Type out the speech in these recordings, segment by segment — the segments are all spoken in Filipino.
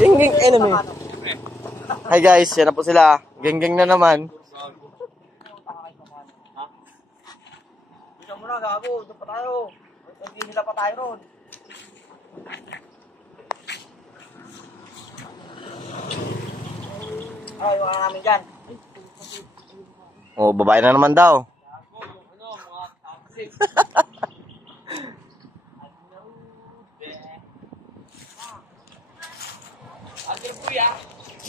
Geng enemy. Hi guys, yan na po sila. Geng na naman. Dito muna, gago. Doon pa tayo. Hindi nila pa tayo ron. Ay, wala namin dyan. Oh, babae na naman daw.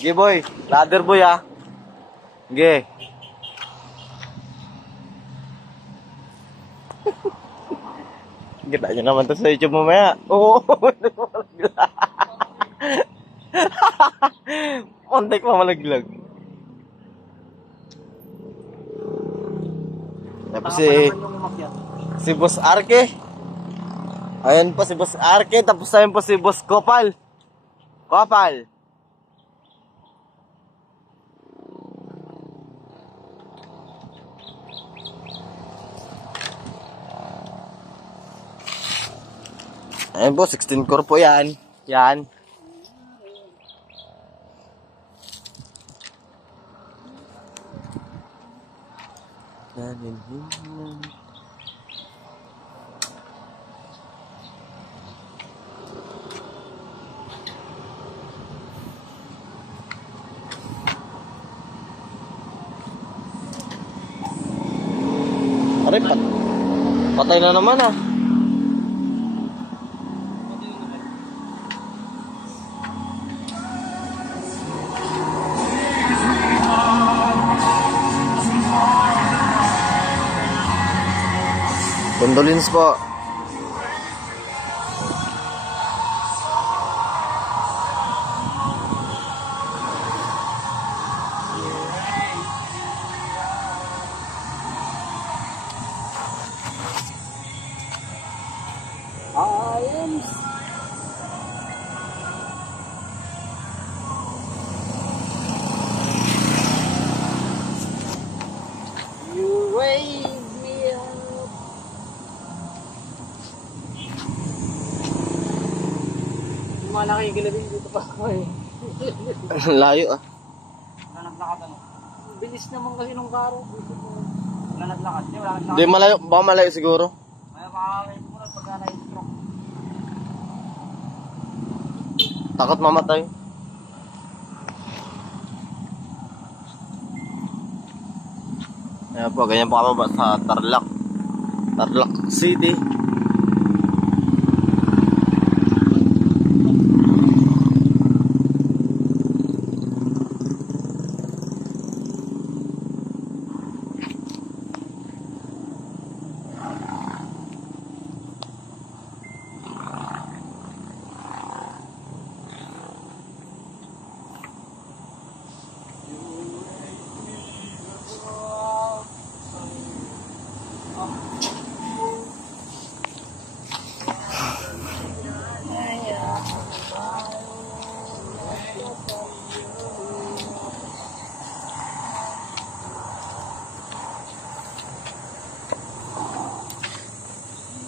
Sige boy, ladder boy ah. Sige. Kita nyo naman to sa YouTube mamaya. Oo. Kontek pa malaglag. Tapos si Boss Arke. Ayan po si Boss Arke. Tapos ayun po si Boss Kopal. Kopal. Ayan po, 16 core po yan. Yan. Aray, patay na naman ah. Condolence po. You raise me up. Yung mga nakikilabing dito pa ako eh. Layo ah. Wala naglakad ano. Bilis naman kasi nung karo. Wala naglakad. Wala naglakad. Hindi malayo, baka malayo siguro. Kaya makakawin mo na pagka na-stroke. Takot mamatay. Ayan po, ganyan po kami sa Tarlac City.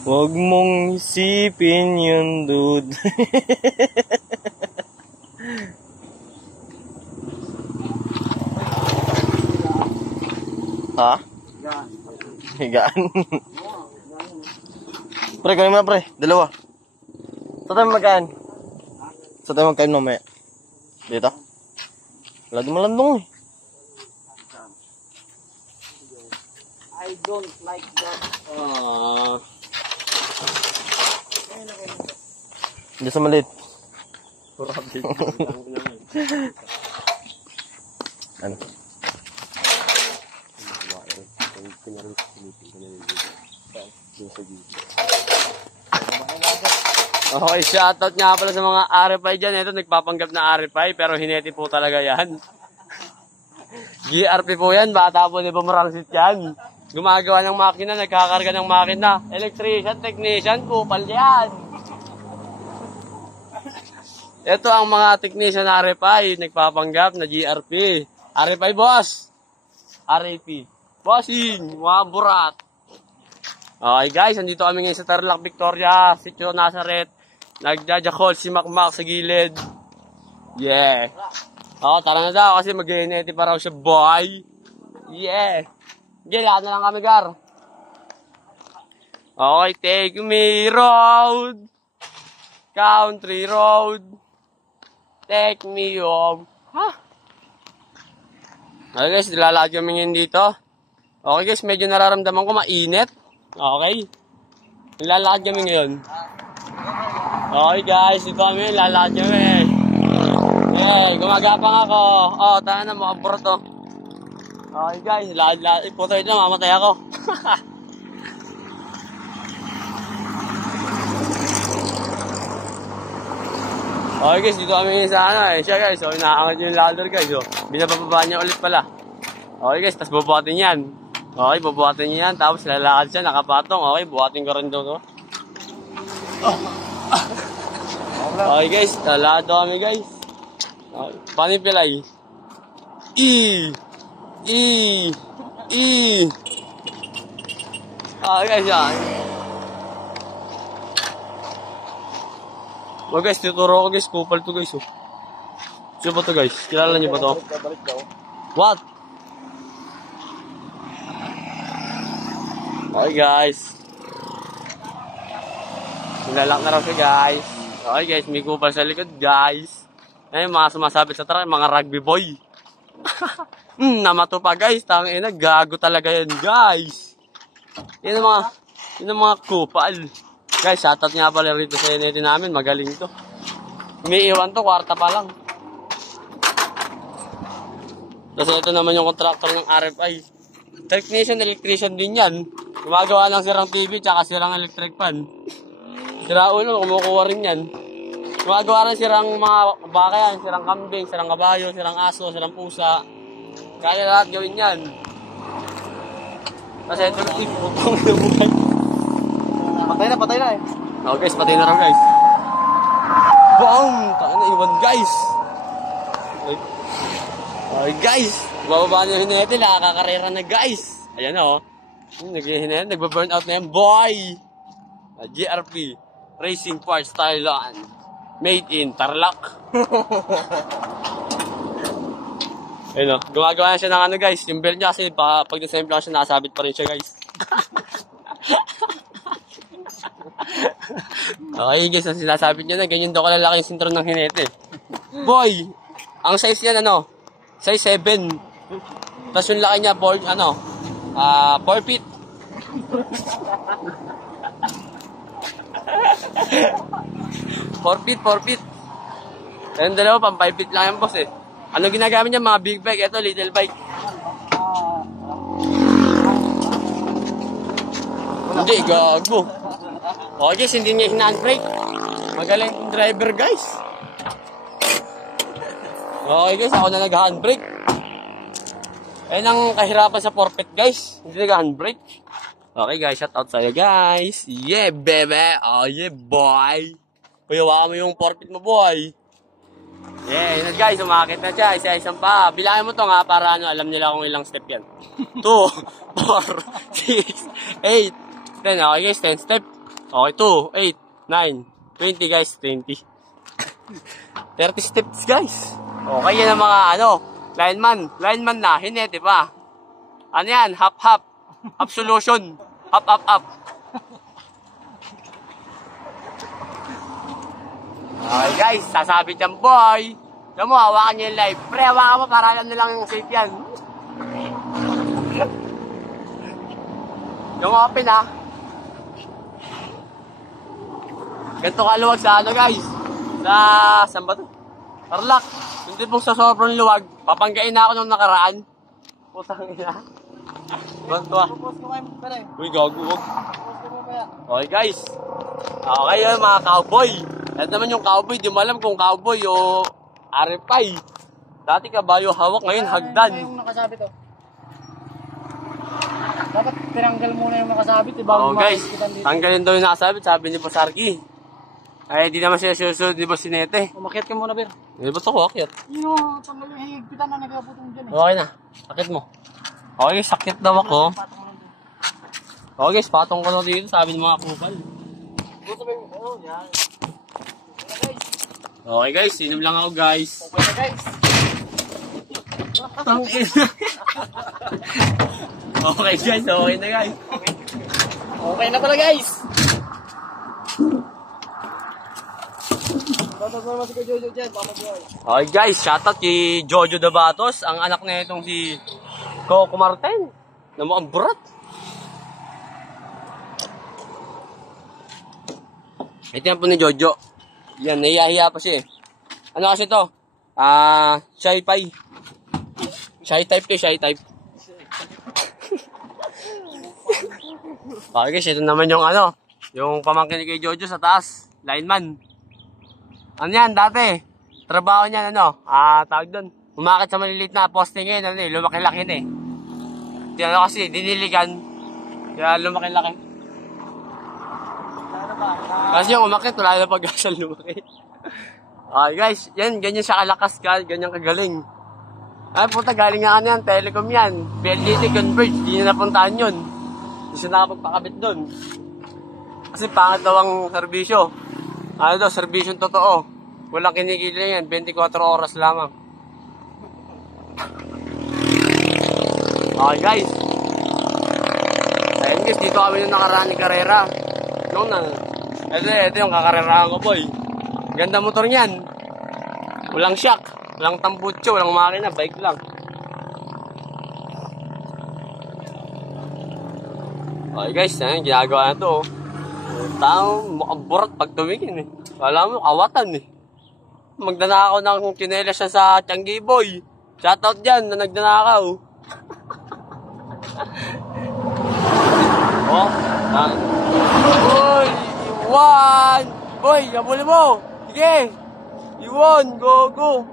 Huwag mong isipin yun, dude. Ha? Higaan. Pre, kanin mo na pre. Dalawa. Saan tayo magkain? Saan tayo magkain mamaya? Dito? Lagi malandong eh. I don't like that. Hindi sa maliit. Ano? Okay, shoutout nga pala sa mga RFI dyan. Ito, nagpapanggap na RFI, pero hineti po talaga yan. GRP po yan, bata po, di ba marangsit yan. Gumagawa ng makina, nagkakarga ng makina. Electrician, technician, kupal yan. Ito ang mga technician na RFI, nagpapanggap na GRP. RFI boss! RAP. Bossing! Mga burat! Okay guys, nandito kami ngayon sa Tarlac, Victoria, Sitio Nazareth. Nagjajakol si Makmak sa gilid. Yeah. Tara na daw kasi mag-ineti pa raw siya, boy. Yeah. Okay, lahat na lang kami, Gar. Okay, take me road. Country road. Take me home. Okay guys, nilalakad kami ngayon dito. Okay guys, medyo nararamdaman ko mainit. Okay. Nilalakad kami ngayon. Okay guys, dito kami, nilalakad kami. Okay, gumagapang ako. Tayo na, makaburo to. Okay guys, lakad. Puto ito, mamatay ako. Okay guys, dito kami sa siya guys. So, inaangat yung ladder guys. So, binababa niya ulit pala. Okay guys, tapos bubuhatin yan. Okay, bubuhatin niya yan. Tapos lalakad siya, nakapatong. Okay, buhatin ko rin doon. Okay guys, lalakad kami guys. Okay, paano yung pilay? Okay guys, yan. Oh guys, tuturo ko guys, kupal to guys. Sino ba to guys? Kilala niyo ba to? What? Okay guys. Nilalak na raw siya guys. Okay guys, may kupal sa likod guys. Ayun, mga sumasabit sa truck, mga rugby boy. Namato pa guys, tangina, gago talaga yan guys. Yan ang mga kupal. Guys, shoutout nga pala rito sa inete namin. Magaling to. May iwan to, kwarta pa lang. Kasi ito naman yung contractor ng RFI. Technician, electrician din yan. Gumagawa ng sirang TV tsaka sirang electric fan. Sira ulo, kumukuha rin yan. Gumagawa rin sirang mga baka yan. Sirang kambing, sirang kabayo, sirang aso, sirang pusa. Kaya lahat gawin yan. Kasi ito na iputong buhay. Patay na eh. Okay guys, patay na rin guys. Boom! Taka na iwan guys. Okay guys, bababa na yung hinete, nakakakarera na guys. Ayan na nag-hinete, nagba-burn out na yan, boy! GRP, Racing Parts Thailand. Made in Tarlac. Ayun gumagawa na siya ng guys. Yung belt niya kasi pag desemble lang siya, nakasabit pa rin siya guys. Okay guys, ang sinasabit niya na ganyan daw kalalaki yung sintron ng hinete. Boy, ang size niya size 7. Tapos yung laki niya 4 feet. 4 feet. Ayun dalawa, pang 5 feet lang yung boss eh. Ano ginagamit niya? Mga big bike. Ito, little bike. Hindi, gago. Okay guys, hindi niya hina-handbrake. Magaling yung driver guys. Okay guys, ako na nag-handbrake. Ayun ang kahirapan sa forfeit guys. Hindi nag-handbrake. Okay guys, shout out sa'yo guys. Yeah baby. Oh yeah boy. Kuyawa mo yung forfeit mo boy. Yeah, yun guys, umakit na siya. Isa-isang pa. Bilangin mo to nga para alam nila kung ilang step yan. 2, 4, 6, 8, 10. Okay guys, 10 step. Okay, 2, 8, 9, 20 guys, 20. 30 steps guys. Okay, yan ang mga lineman na, hinete pa. Ano yan, hap-hap. Absolution. Hap. Okay guys, sasabit yan boy. Diyan mo, hawakan niyo yung live. Pre, hawakan mo para alam nilang yung safe yan. Yung open ha. Ganito kaluwag sa guys. Saan ba ito? Tarlac. Hindi po sa sobrang luwag. Papanggain na ako nung nakaraan. Putang ina. Banto Uy, gago. Okay guys. Okay yun mga cowboy. At naman yung cowboy, di mo alam kung cowboy o RFI. Dati kabayo hawak, ngayon hagdan. Yung nakasabit Dapat tinanggal muna yung nakasabit bago guys, tanggalin daw yung nakasabit, sabi ni Boss Arky. Ay, di naman siya susunod ni Boss Sinete. Umakyat ka muna, Bir. Ba't ako akyat? Yung tanggal yung higpitan na nagkaputong dyan Okay na, sakit mo. Okay, sakit daw ako. Okay guys, patong ko na dito, sabi ng mga kupal. Yan. Okay guys, inom lang ako guys. Okay na guys. Tangin. Okay guys, okay na guys. Okay na pala guys. Okay guys, shoutout kay Jojo Dabatos, ang anak na itong si Coco Martin. Na mukhang burat. Ito yan po ni Jojo. Yan, nahihiya pa siya eh. Ano kasi to? Shy pie. Shy type to, shy type. Okay guys, ito naman yung ano, yung pamangkin ni kay Jojo sa taas. Lineman. Ano yan, dati? Trabaho niyan, ano? Tawag doon. Umakit sa maliliit na posting ngayon, ano eh, lumaki-laki na eh. Ano kasi, diniligan. Kaya lumaki-laki. Kasi yung umakit, wala na pag-asal lumaki. Okay guys, yan, ganyan siya kalakas, ganyan kagaling. Ay puta, galing nga ano yan, telecom yan. PLDT Converge, di niya napuntahan yun. Hindi siya nakapagpakabit doon. Kasi pangit daw ang serbisyo. Ano daw, serbisyong totoo. Walang kinikili yan, 24 oras lamang. Okay guys. Ayun guys, dito kami yung nakaraan ni Carrera. Ito yung kakarerahan ko boy. Ganda motor niyan. Walang shock, walang tambutso, walang makina, bike lang. Okay guys, yan, ginagawa na to. Taong mukhang pag tumingin eh. Wala mo, kawatan eh. Magdanakaw ng chinelas siya sa Tianggi Boy. Shoutout dyan na nagdanakaw. Oh, boy, iwan! Boy, nabuli mo! Sige! Iwan, go!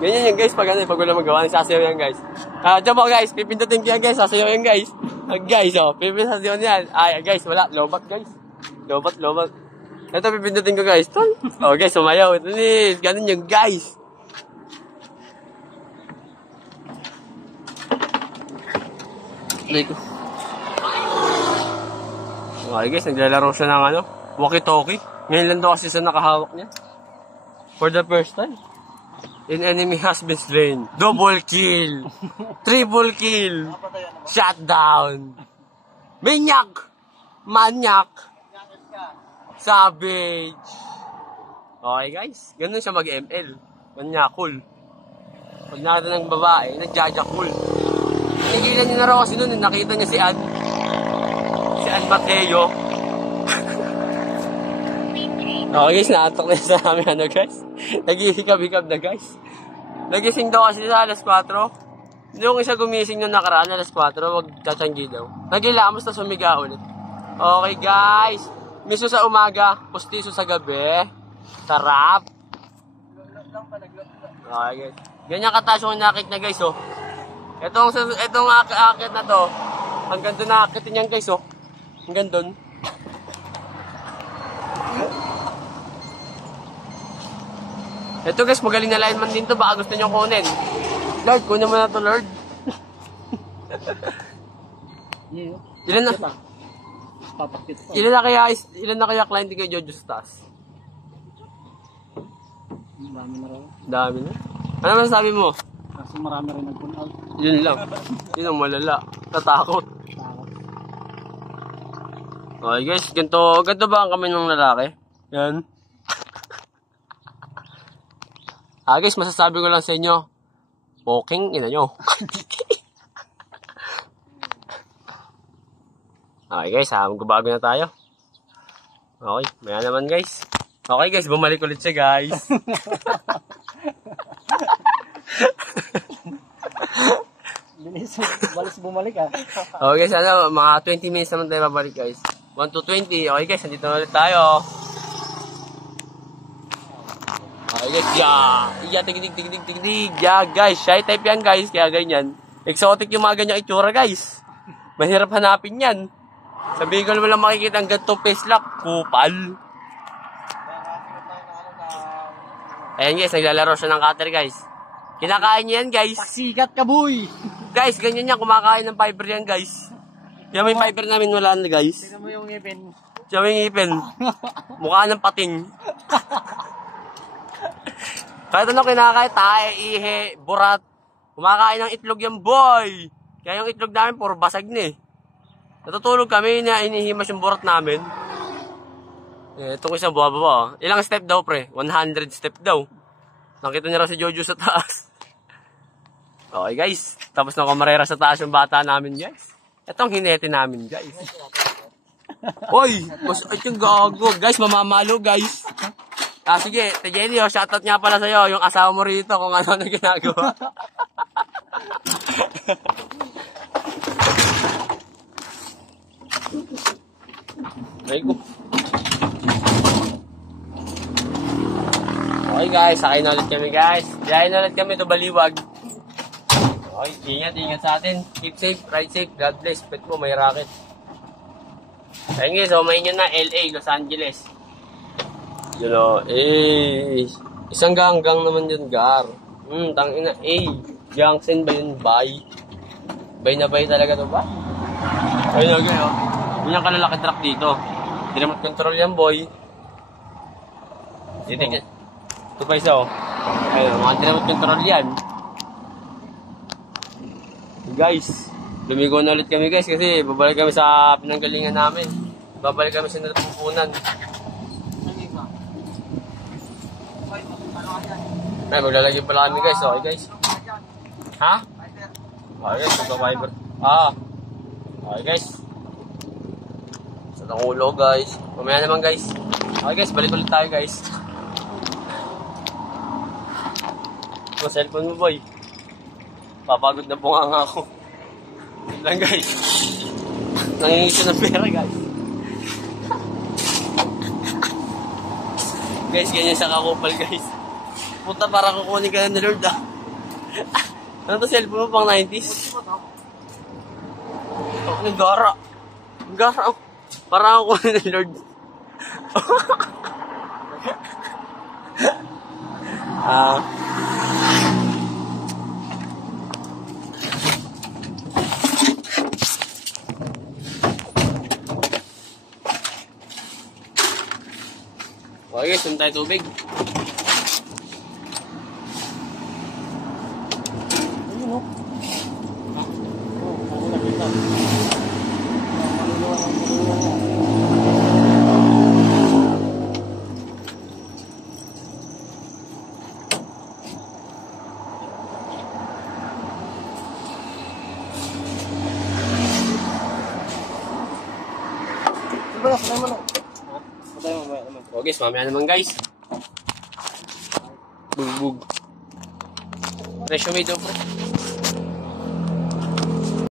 Ganyan yan guys, pag wala magawa, sasayaw yan guys. Diyan po guys, pipindutin ko yan guys, sasayaw yan guys. Guys, pipindutin yan. Ay guys, wala, lobat guys. Lobat. Ito pipindutin ko guys. Oh guys, sumayaw. Ito nis, ganun yung guys. Okay guys, naglalaro siya ng ano, walkie-talkie. Ngayon lang daw kasi siya nakahawak niya. For the first time. An enemy has been slain. Double kill. Triple kill. Shutdown. Manyak. Savage. Okay guys, ganun siya mag-ML. Manyakul. Pag nakita ng babae, nagjajakul. Nagigilan niya na raw kasi noon, nakita niya si Ann Mateo. Okay guys, naatok na sa amin ano guys. Naghihikab-hikab na guys. Nagising daw kasi sa alas 4. Yung isa gumising nung nakaraan alas 4, magtsatsangi daw. Nagilamos na sumiga ulit. Okay guys, miso sa umaga, pustiso sa gabi. Sarap. Okay guys. Ganyan kataas yung nakik na guys oh. Itong akit na to, hanggang doon nakakitin yan guys oh. Hanggang doon. Ito guys, magaling na lineman din to, baka gusto nyo kunin. Lord, kunin mo na to Lord. Ilan na kaya client kay Jojo Stas? Dami na. Ano man sabi mo? Kasi marami rin nag-pull out. Yun lang. Yun ang malala. Tatakot. Okay guys, ganito ba ang kamay ng lalaki? Yan. Guys, masasabi ko lang sa inyo, poking ina nyo. Okay guys, magbabago na tayo. Okay, maya naman guys. Okay guys, bumalik ulit siya guys. Balis bumalik ah. Okay guys, mga 20 minutes naman tayo babalik guys. 1 to 20. Okay guys, nandito na ulit tayo. Okay guys, tigdig. Guys, shy type yan guys, kaya ganyan. Exotic yung mga ganyang itsura guys. Mahirap hanapin yan. Sabihin ko naman lang makikita ang ganito face lock, kupal. Ayan guys, naglalaro siya ng cutter guys. Kinakain niya yan guys. Sikat ka boy. Guys, ganyan yan, kumakain ng fiber yan guys. Yan may fiber namin wala na guys. Tignan mo yung ngipin. Siya may ngipin. Mukha ng pating. Kahit ano kinakain, tae, ihe, burat. Kumakain ng itlog yung boy. Kaya yung itlog namin puro basag na eh. Natutulog kami na inihimas yung burat namin. Itong isang buha-buha. Ilang step daw pre? 100 step daw. Nakita niya raw si Jojo sa taas. Okay guys. Tapos na kumarera sa taas yung bata namin guys. Itong hinete namin guys. Hoy! Ay yung gago. Guys, mamamalo guys. Sige. Tejeli, shoutout nga pala sa'yo. Yung asawa mo rito kung ano na ginagawa. Ay ko. Okay guys, sakay na ulit kami guys. Biyahin na ulit kami to Baliwag. Okay, ingat sa atin. Keep safe, ride safe. God bless. Pet mo, may racket. Ayun guys, so may inyo na LA, Los Angeles. You know, isang ganggang naman yun, gar. Tangina, Junction ba yun, bay? Bay na bay talaga to, ba? Ayun, okay, oh. Yun yung kalalaki truck dito. Hindi naman control yan, boy. Titigil. Ito pa isa, oh. Ayun, mga hindi naman control yan. Guys, lumigo na ulit kami guys kasi babalik kami sa pinanggalingan namin. Babalik kami sa natupunan. Ay, maglalagay pala kami guys. Okay guys. Ha? Okay guys, magka-fiber. Okay guys. Sa nakulo guys. Mamaya naman guys. Okay guys, balik ulit tayo guys. Yung cellphone mo boy. Papagod na po nga ako. Yun lang guys. Nangingisi ng pera guys. Guys, ganyan sa kakupal guys. Puta, parang kukunin ka na ni Lord ah. Ano to cellphone mo pang 90s? Ang gara. Ang gara. Parang kukunin ni Lord. Okay guys, sunod tayo tubig. Ayun o. Okay, mamaya naman guys. Bugbog. Presyo may daw bro.